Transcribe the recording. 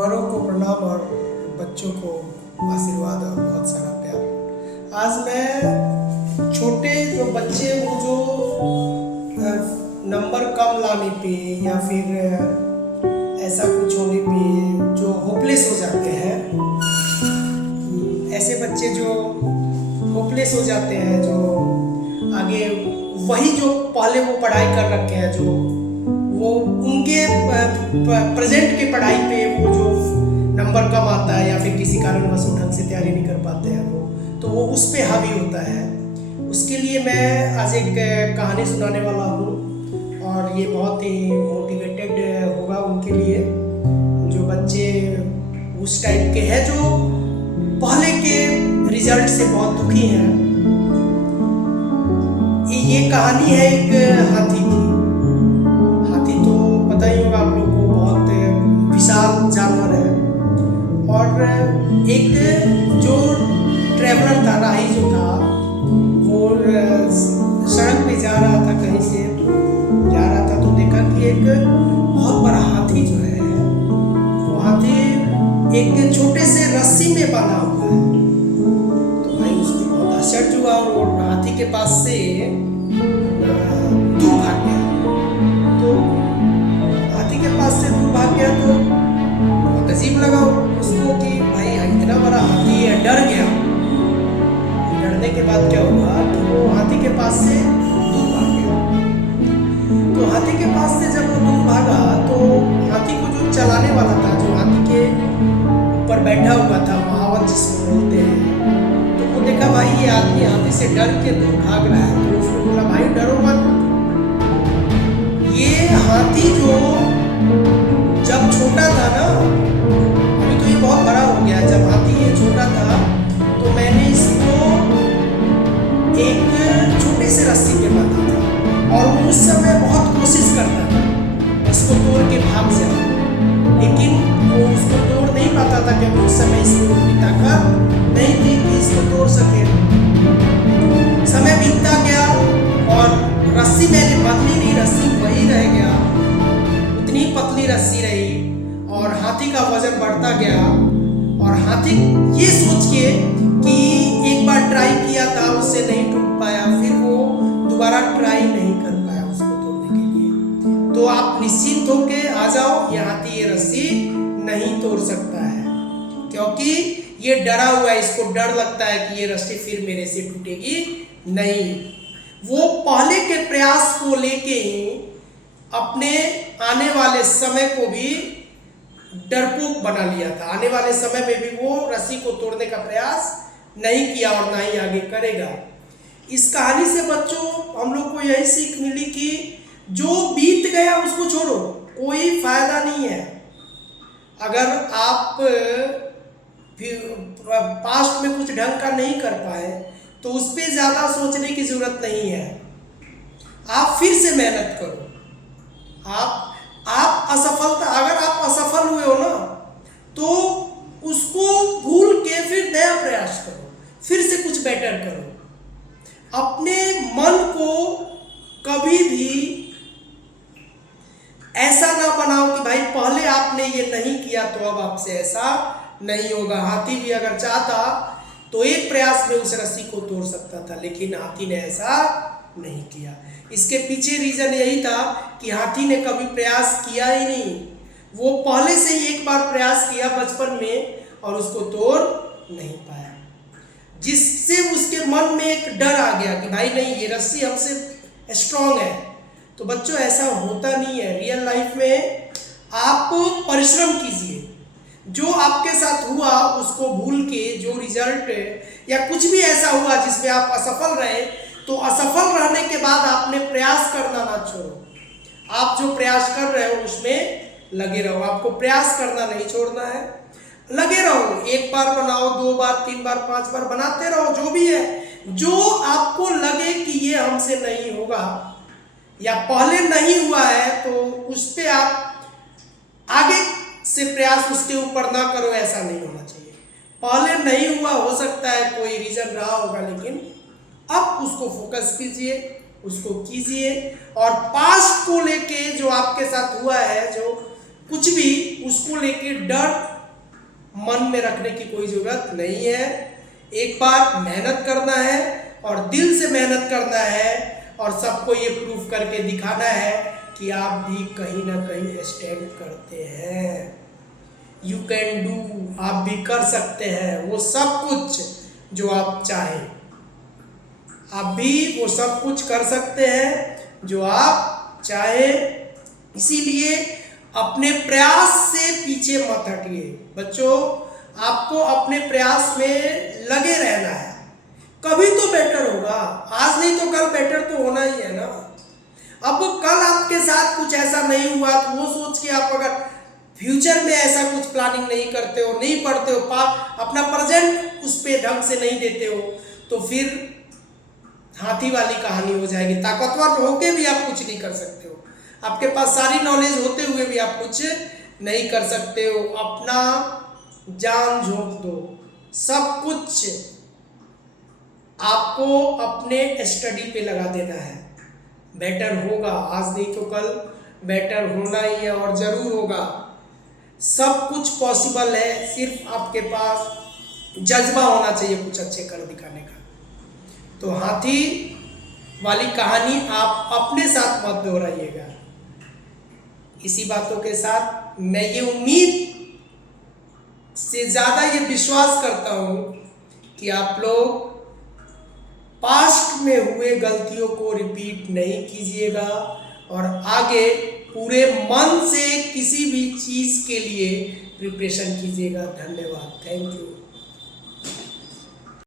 बड़ों को प्रणाम और बच्चों को आशीर्वाद और बहुत सारा प्यार। आज मैं छोटे जो बच्चे वो जो नंबर कम लाने पे या फिर ऐसा कुछ होने पे जो होपलेस हो जाते हैं, ऐसे बच्चे जो होपलेस हो जाते हैं, जो आगे वही जो पहले वो पढ़ाई कर रखे हैं, जो वो उनके प्रेजेंट के पढ़ाई पे वो जो नंबर कम आता है या फिर किसी कारणवश वो ढंग से तैयारी नहीं कर पाते हैं, वो उस पे हावी होता है। उसके लिए मैं आज एक कहानी सुनाने वाला हूँ और ये बहुत ही मोटिवेटेड होगा उनके लिए जो बच्चे उस टाइप के हैं जो पहले के रिजल्ट से बहुत दुखी हैं। ये कहानी है एक हाथी की। हाथी तो पता ही होगा आप लोगों को, बहुत विशाल जानवर है। और एक जो ट्रैवलर था, राही जो था, वो सड़क पे जा रहा था, कहीं से जा रहा था तो देखा कि एक बहुत बड़ा हाथी जो है, वो हाथी एक छोटे से रस्सी में बंधा हुआ है। तो भाई उसको बहुत आश्चर्य हुआ और वो हाथी के पास से दूर भाग गया। तो हाथी के पास से दूर भाग गया तो बहुत अजीब लगा उसको कि भाई इतना बड़ा हाथी है, डर गया। डरने के बाद क्या हुआ कि वो हाथी के पास से दूर भाग गया। तो हाथी के पास से जब वो दूर भागा तो हाथी को जो चलाने वाला था, जो हाथी के ऊपर बैठा हुआ था, महावत जिसको बोलते हैं, तो वो देखा भाई ये आदमी हाथी से डर के दूर भाग रहा है। तो उसको बोला भाई डरो मत, ये हाथी जो जब छोटा था ना, अभी तो ये बहुत बड़ा हो गया, जब हाथी ये छोटा था तो मैंने इसको एक छोटे से रस्सी पे बांधा था और उस समय बहुत कोशिश करता था इसको तोड़ के भाग जाए, लेकिन वो उसको तोड़ नहीं पाता था क्योंकि उस समय इसमें उतनी ताकत नहीं थी कि इसको तोड़ सके। समय बीतता गया और रस्सी मैंने बदली नहीं, रस्सी वही रह गया, उतनी पतली रस्सी रही और हाथी का वजन बढ़ता गया। और हाथी ये सोच के कि एक बार ट्राई किया था, उससे नहीं टूट पाया, फिर वो दोबारा ट्राई नहीं कर पाया उसको तोड़ने के लिए। तो आप निश्चिंत होके आ जाओ, ये हाथी ये रस्सी नहीं तोड़ सकता है क्योंकि ये डरा हुआ है, इसको डर लगता है कि ये रस्सी फिर मेरे से टूटेगी नहीं। वो पहले के प्रयास को लेके ही अपने आने वाले समय को भी डरपोक बना लिया था। आने वाले समय में भी वो रस्सी को तोड़ने का प्रयास नहीं किया और ना ही आगे करेगा। इस कहानी से बच्चों हम लोग को यही सीख मिली कि जो बीत गया उसको छोड़ो, कोई फायदा नहीं है। अगर आप पास्ट में कुछ ढंग का नहीं कर पाए तो उस पर ज़्यादा सोचने की जरूरत नहीं है। आप फिर से मेहनत करो। आप असफलता, अगर आप असफल हुए हो ना तो उसको भूल के फिर नया प्रयास करो, फिर से कुछ बेटर करो। अपने मन को कभी भी ऐसा ना बनाओ कि भाई पहले आपने ये नहीं किया तो अब आपसे ऐसा नहीं होगा। हाथी भी अगर चाहता तो एक प्रयास में उस रस्सी को तोड़ सकता था, लेकिन हाथी ने ऐसा नहीं किया। इसके पीछे रीजन यही था कि हाथी ने कभी प्रयास किया ही नहीं। वो पहले से ही एक बार प्रयास किया बचपन में और उसको तोड़ नहीं पाया, जिससे उसके मन में एक डर आ गया कि भाई नहीं, ये रस्सी हमसे स्ट्रांग है। तो बच्चों ऐसा होता नहीं है। रियल लाइफ में आप परिश्रम कीजिए, जो आपके साथ हुआ उसको भूल के, जो रिजल्ट या कुछ भी ऐसा हुआ जिसमें आप असफल रहे, तो असफल रहने के बाद आपने प्रयास करना ना छोड़ो। आप जो प्रयास कर रहे हो उसमें लगे रहो, आपको प्रयास करना नहीं छोड़ना है। लगे रहो, एक बार बनाओ, 2 बार, 3 बार, 5 बार बनाते रहो। जो भी है, जो आपको लगे कि ये हमसे नहीं होगा या पहले नहीं हुआ है तो उस पर आप आगे से प्रयास उसके ऊपर ना करो, ऐसा नहीं होना चाहिए। पहले नहीं हुआ, हो सकता है कोई रीजन रहा होगा, लेकिन अब उसको फोकस कीजिए, उसको कीजिए। और पास्ट को लेके जो आपके साथ हुआ है, जो कुछ भी उसको लेके डर मन में रखने की कोई जरूरत नहीं है। एक बार मेहनत करना है और दिल से मेहनत करना है और सबको ये प्रूफ करके दिखाना है कि आप भी कहीं ना कहीं स्टैंड करते हैं। यू कैन डू, आप भी कर सकते हैं वो सब कुछ जो आप चाहें। आप भी वो सब कुछ कर सकते हैं जो आप चाहें। इसीलिए अपने प्रयास से पीछे मत हटिए बच्चों। आपको अपने प्रयास में लगे रहना है, कभी तो बेटर होगा। आज नहीं तो कल बेटर तो होना ही है ना। अब कल आपके साथ कुछ ऐसा नहीं हुआ तो वो सोच के आप अगर फ्यूचर में ऐसा कुछ प्लानिंग नहीं करते हो, नहीं पढ़ते हो, अपना प्रेजेंट उस पर ढंग से नहीं देते हो, तो फिर हाथी वाली कहानी हो जाएगी। ताकतवर होके भी आप कुछ नहीं कर सकते हो, आपके पास सारी नॉलेज होते हुए भी आप कुछ नहीं कर सकते हो। अपना जान झोंक दो, सब कुछ आपको अपने स्टडी पे लगा देना है। बेटर होगा, आज नहीं तो कल बेटर होना ही है और जरूर होगा। सब कुछ पॉसिबल है, सिर्फ आपके पास जज्बा होना चाहिए कुछ अच्छे कर दिखाने का। तो हाथी वाली कहानी आप अपने साथ मत दोहराइएगा। इसी बातों के साथ मैं ये उम्मीद से ज़्यादा ये विश्वास करता हूँ कि आप लोग पास्ट में हुए गलतियों को रिपीट नहीं कीजिएगा और आगे पूरे मन से किसी भी चीज़ के लिए प्रिपरेशन कीजिएगा। धन्यवाद, थैंक यू।